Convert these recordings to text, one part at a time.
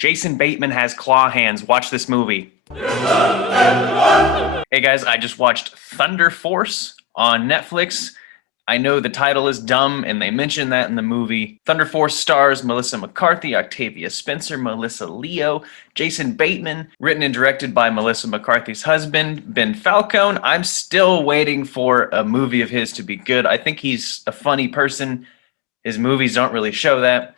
Jason Bateman has claw hands. Watch this movie. Hey guys, I just watched Thunder Force on Netflix. I know the title is dumb, and they mention that in the movie. Thunder Force stars Melissa McCarthy, Octavia Spencer, Melissa Leo, Jason Bateman, written and directed by Melissa McCarthy's husband, Ben Falcone. I'm still waiting for a movie of his to be good. I think he's a funny person. His movies don't really show that.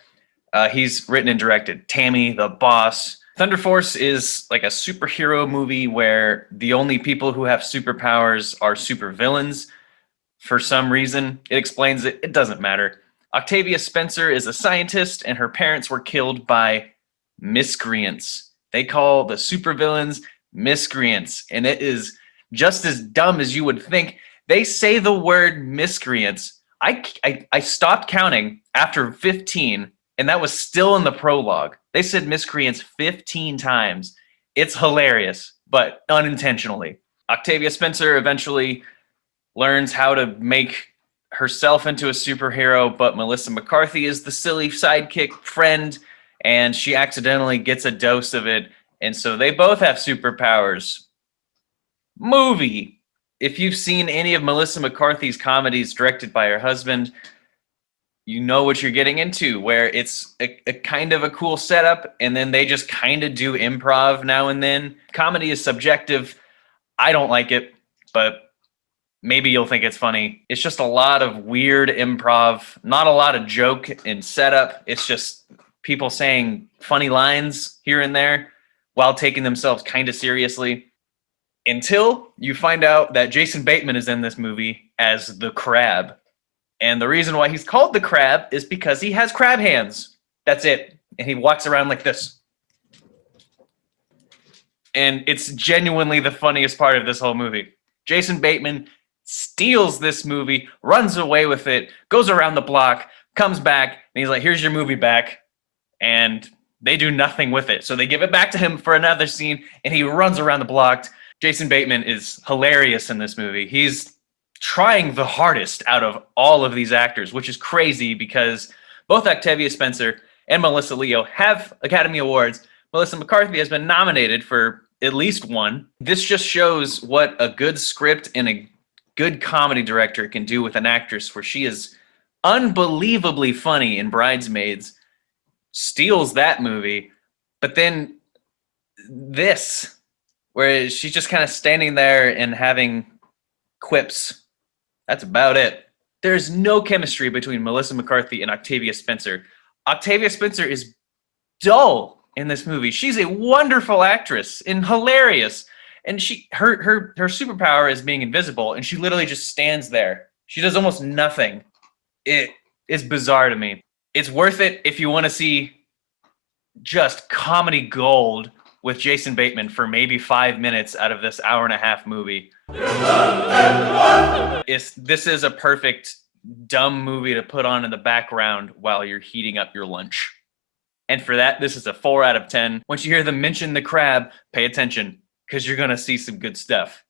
He's written and directed Tammy, the Boss. Thunder Force is like a superhero movie where the only people who have superpowers are supervillains. For some reason, it explains it. It doesn't matter. Octavia Spencer is a scientist, and her parents were killed by miscreants. They call the supervillains miscreants, and it is just as dumb as you would think. They say the word miscreants. I stopped counting after 15, and that was still in the prologue. They said miscreants 15 times. It's hilarious, but unintentionally. Octavia Spencer eventually learns how to make herself into a superhero, but Melissa McCarthy is the silly sidekick friend, and she accidentally gets a dose of it, and so they both have superpowers. Movie. If you've seen any of Melissa McCarthy's comedies directed by her husband, you know what you're getting into, where it's a kind of a cool setup, and then they just kind of do improv now and then. Comedy is subjective. I don't like it, but maybe you'll think it's funny. It's just a lot of weird improv, not a lot of joke and setup. It's just people saying funny lines here and there while taking themselves kind of seriously. Until you find out that Jason Bateman is in this movie as the Crab. And the reason why he's called the Crab is because he has crab hands. That's it. And he walks around like this. And it's genuinely the funniest part of this whole movie. Jason Bateman steals this movie, runs away with it, goes around the block, comes back, and he's like, here's your movie back. And they do nothing with it. So they give it back to him for another scene, and he runs around the block. Jason Bateman is hilarious in this movie. He's trying the hardest out of all of these actors, which is crazy because both Octavia Spencer and Melissa Leo have Academy Awards. Melissa McCarthy has been nominated for at least one. This just shows what a good script and a good comedy director can do with an actress, where she is unbelievably funny in Bridesmaids, steals that movie, but then this, where she's just kind of standing there and having quips. That's about it. There's no chemistry between Melissa McCarthy and Octavia Spencer. Octavia Spencer is dull in this movie. She's a wonderful actress and hilarious. And her superpower is being invisible, and she literally just stands there. She does almost nothing. It is bizarre to me. It's worth it if you want to see just comedy gold with Jason Bateman for maybe 5 minutes out of this hour-and-a-half movie. This is a perfect dumb movie to put on in the background while you're heating up your lunch. And for that, this is a 4 out of 10. Once you hear them mention the Crab, pay attention, because you're going to see some good stuff.